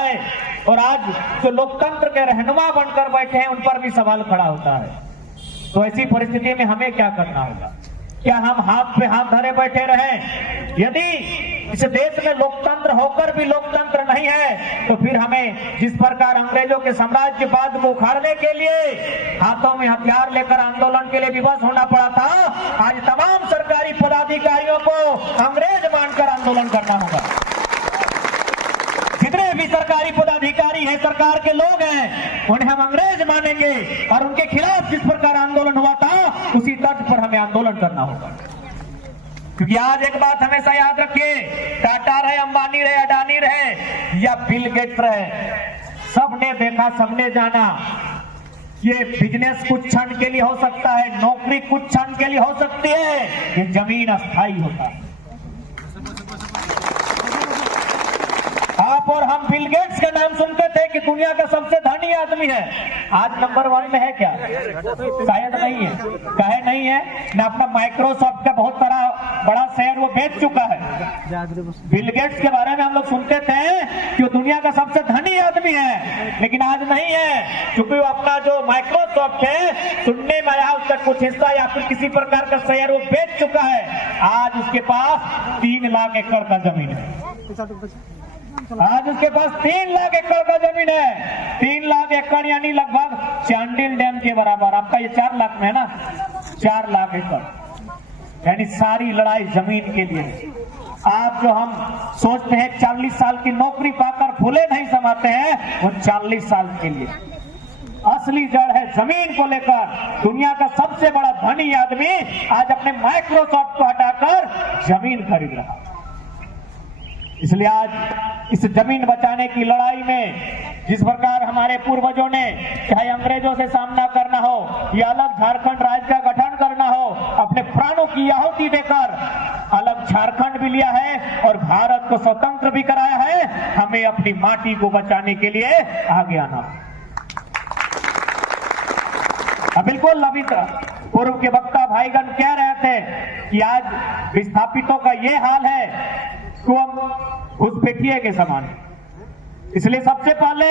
है और आज जो लोकतंत्र के रहनुमा बनकर बैठे हैं उन पर भी सवाल खड़ा होता है। तो ऐसी परिस्थिति में हमें क्या करना होगा? क्या हम हाथ पे हाथ धरे बैठे रहें? यदि इस देश में लोकतंत्र होकर भी लोकतंत्र नहीं है तो फिर हमें जिस प्रकार अंग्रेजों के साम्राज्यवाद को उखाड़ने के लिए हाथों में हथियार लेकर आंदोलन के लिए विवश होना पड़ा था, आज तमाम सरकारी पदाधिकारियों को अंग्रेज मानकर आंदोलन करना होगा। जितने भी सरकारी पदाधिकारी हैं, सरकार के लोग हैं, उन्हें हम अंग्रेज मानेंगे और उनके खिलाफ जिस प्रकार आंदोलन हुआ था उसी तर्ज पर हमें आंदोलन करना होगा। क्योंकि आज एक बात हमेशा याद रखिए, टाटा रहे, अंबानी रहे, अडानी रहे या बिल गेट्स रहे, सबने देखा, सबने जाना, ये बिजनेस कुछ क्षण के लिए हो सकता है, नौकरी कुछ क्षण के लिए हो सकती है, ये जमीन अस्थायी होता है। आप और हम बिल गेट्स का नाम सुनते थे कि दुनिया का सबसे धनी आदमी है, आज नंबर 1 में है क्या? शायद नहीं है। कहे नहीं है ना, अपना माइक्रोसॉफ्ट का बहुत बड़ा शेयर वो बेच चुका है। बिल गेट्स के बारे में हम लोग सुनते थे कि वो दुनिया का सबसे धनी आदमी है, लेकिन आज नहीं है, क्योंकि वो अपना जो माइक्रोसॉफ्ट है सुनने में आया उसका कुछ हिस्सा या फिर किसी प्रकार का शेयर वो बेच चुका है। आज उसके पास 3 लाख एकड़ का जमीन है। आज उसके पास 3 लाख एकड़ का जमीन है। 3 लाख एकड़ यानी लगभग चांडिल डैम के बराबर। आपका ये 4 लाख में है ना, 4 लाख एकड़ यानी सारी लड़ाई जमीन के लिए। आज जो हम सोचते हैं 40 साल की नौकरी पाकर फूले नहीं समाते हैं, वो 40 साल के लिए असली जड़ है जमीन को लेकर। दुनिया का सबसे बड़ा धनी आदमी आज अपने माइक्रोसॉफ्ट को हटाकर जमीन खरीद रहा। इसलिए आज इस जमीन बचाने की लड़ाई में जिस प्रकार हमारे पूर्वजों ने चाहे अंग्रेजों से सामना करना हो या अलग झारखंड राज्य का गठन करना हो, अपने प्राणों की आहुति देकर अलग झारखंड भी लिया है और भारत को स्वतंत्र भी कराया है, हमें अपनी माटी को बचाने के लिए आगे आना। बिल्कुल अभी पूर्व के वक्ता भाईगण कह रहे थे कि आज विस्थापितों का ये हाल है तो हम घुसपैठिए के समान। इसलिए सबसे पहले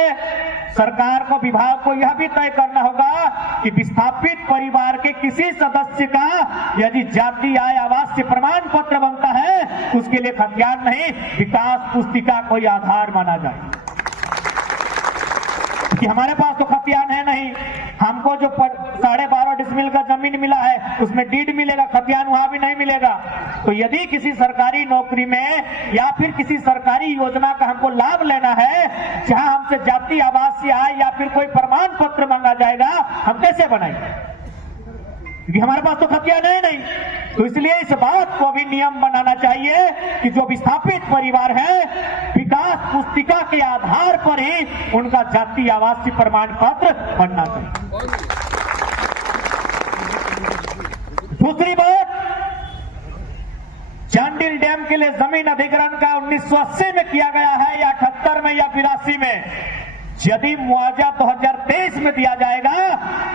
सरकार को, विभाग को यह भी तय करना होगा कि विस्थापित परिवार के किसी सदस्य का यदि जाति आय आवासीय प्रमाण पत्र बनता है उसके लिए खतियान नहीं, विकास पुस्तिका कोई आधार माना जाए। कि हमारे पास तो खतियान है नहीं, हमको जो 12.5 डिसमिल का जमीन मिला है उसमें डीड मिलेगा, खतियान वहां भी नहीं मिलेगा। तो यदि किसी सरकारी नौकरी में या फिर किसी सरकारी योजना का हमको लाभ लेना है जहां हमसे जाति आवासीय आय या फिर कोई प्रमाण पत्र मांगा जाएगा, हम कैसे बनाएंगे? क्योंकि हमारे पास तो खतियान है नहीं। तो इसलिए इस बात को भी नियम बनाना चाहिए कि जो विस्थापित परिवार है विकास पुस्तिका के आधार पर ही उनका जाति आवासीय प्रमाण पत्र बनना चाहिए। दूसरी बात, चांडिल डैम के लिए जमीन अधिग्रहण का 1980 में किया गया है या 78 में या 82 में, यदि मुआवजा 2023 में दिया जाएगा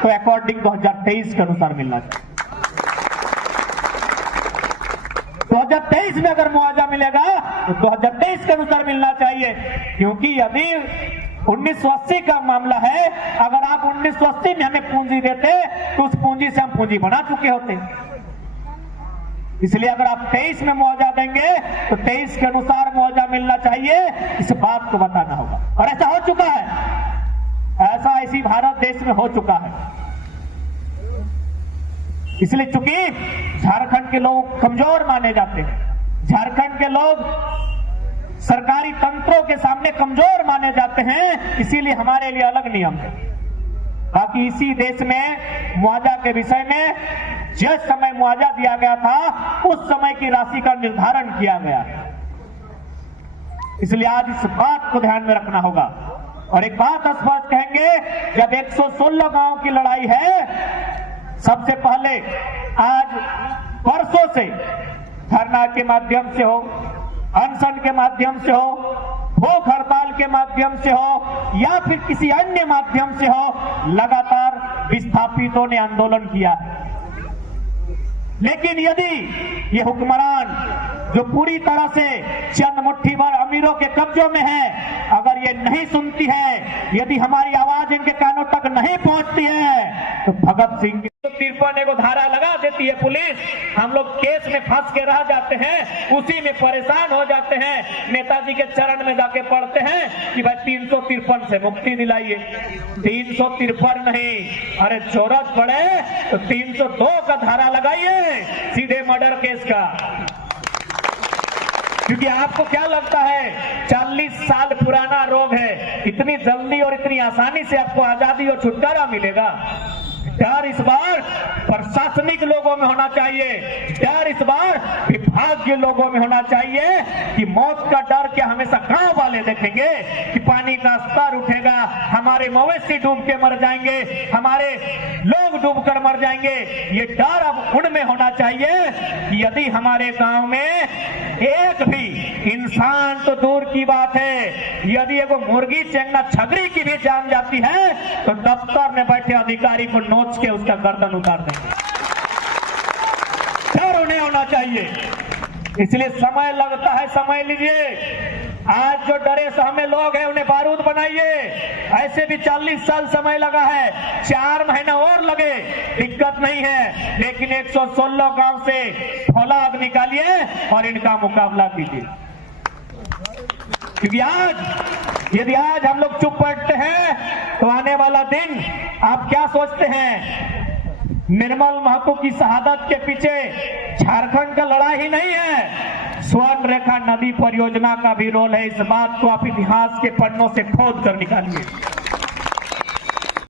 तो अकॉर्डिंग 2023 के अनुसार मिलना चाहिए। 2023 में अगर मुआवजा मिलेगा तो 2023 के अनुसार मिलना चाहिए। क्योंकि यदि 1980 का मामला है, अगर आप 1980 में हमें पूंजी देते तो उस पूंजी से हम पूंजी बना चुके होते। इसलिए अगर आप 23 में मुआवजा देंगे तो 23 के अनुसार मुआवजा मिलना चाहिए, इस बात को बताना होगा। और ऐसा हो चुका है, ऐसा इसी भारत देश में हो चुका है। इसलिए चूंकि झारखंड के लोग कमजोर माने जाते हैं, झारखंड के लोग सरकारी तंत्रों के सामने कमजोर माने जाते हैं, इसीलिए हमारे लिए अलग नियम है। बाकी इसी देश में मुआवजा के विषय में जिस समय मुआवजा दिया गया था उस समय की राशि का निर्धारण किया गया। इसलिए आज इस बात को ध्यान में रखना होगा। और एक बात स्पष्ट कहेंगे, जब 116 गांव की लड़ाई है, सबसे पहले आज वर्षों से धरना के माध्यम से हो, अनशन के माध्यम से हो, भूख हड़ताल के माध्यम से हो या फिर किसी अन्य माध्यम से हो, लगातार विस्थापितों ने आंदोलन किया है। लेकिन यदि ये हुक्मरान जो पूरी तरह से चंद मुट्ठी भर अमीरों के कब्जों में है, अगर ये नहीं सुनती है, यदि हमारी आवाज इनके कानों तक नहीं पहुंचती है, तो भगत सिंह की 53 को धारा लगा देती है पुलिस, हम लोग केस में फंस के रह जाते हैं, उसी में परेशान हो जाते हैं। नेताजी के चरण में जाके पढ़ते हैं कि भाई 353 से मुक्ति दिलाइए। 353 नहीं, अरे जरूरत पड़े तो 302 का धारा लगाइए, सीधे मर्डर केस का। क्योंकि आपको क्या लगता है 40 साल पुराना रोग है, इतनी जल्दी और इतनी आसानी से आपको आजादी और छुटकारा मिलेगा? डर इस बार प्रशासनिक लोगों में होना चाहिए, डर इस बार विभाग के लोगों में होना चाहिए कि मौत का डर क्या हमेशा गांव वाले देखेंगे कि पानी का स्तर उठेगा, हमारे मवेशी डूब के मर जाएंगे, हमारे लोग डूबकर मर जाएंगे। ये डर अब उनमें होना चाहिए कि यदि हमारे गांव में एक भी इंसान तो दूर की बात है, यदि एगो मुर्गी चेंगना छगरी की भी जान जाती है तो दफ्तर में बैठे अधिकारी को नोच के उसका गर्दन उतार देंगे। डर उन्हें होना चाहिए, इसलिए समय लगता है, समय लीजिए। आज जो डरे सहमे लोग हैं उन्हें बारूद बनाइए, ऐसे भी 40 साल समय लगा है, 4 महीने और लगे, दिक्कत नहीं है, लेकिन 116 गांव से फौलाद निकालिए और इनका मुकाबला कीजिए। क्योंकि आज यदि आज हम लोग चुप बैठते हैं तो आने वाला दिन आप क्या सोचते हैं? निर्मल महतो की शहादत के पीछे झारखंड का लड़ाई ही नहीं है, स्वर्ण रेखा नदी परियोजना का भी रोल है। इस बात को आप इतिहास के पन्नों से खोद कर निकालिए।